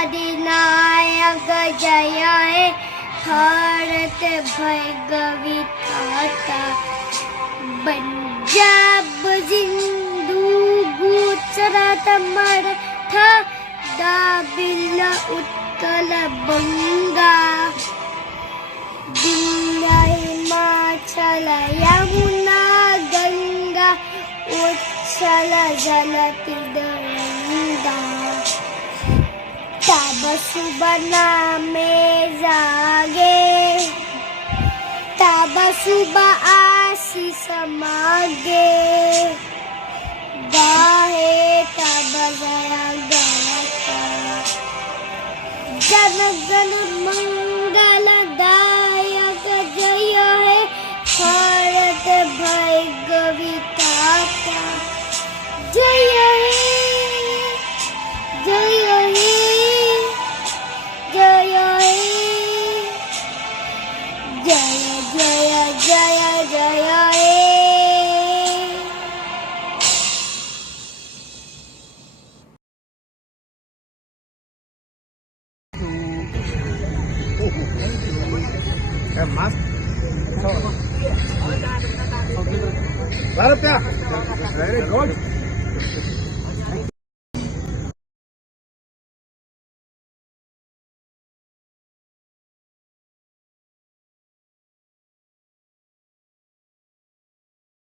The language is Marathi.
अधिनायक जय हे भारत भैगवी थाता पंजाब सिंधु गुजरात मराठा द्राविड उत्कल बंगा विंध्य हिमाचल यमुना गंगा उच्छल जलति गंगा तब शुभ नामे जागे तब शुभ आशीष मागे गाहे तब जया गाता जन गण मंगलदायक जय हे भारत भैगवी थाता जय हे जय हे जय हे जय जय जय जय हे Mas, Bharat, very good.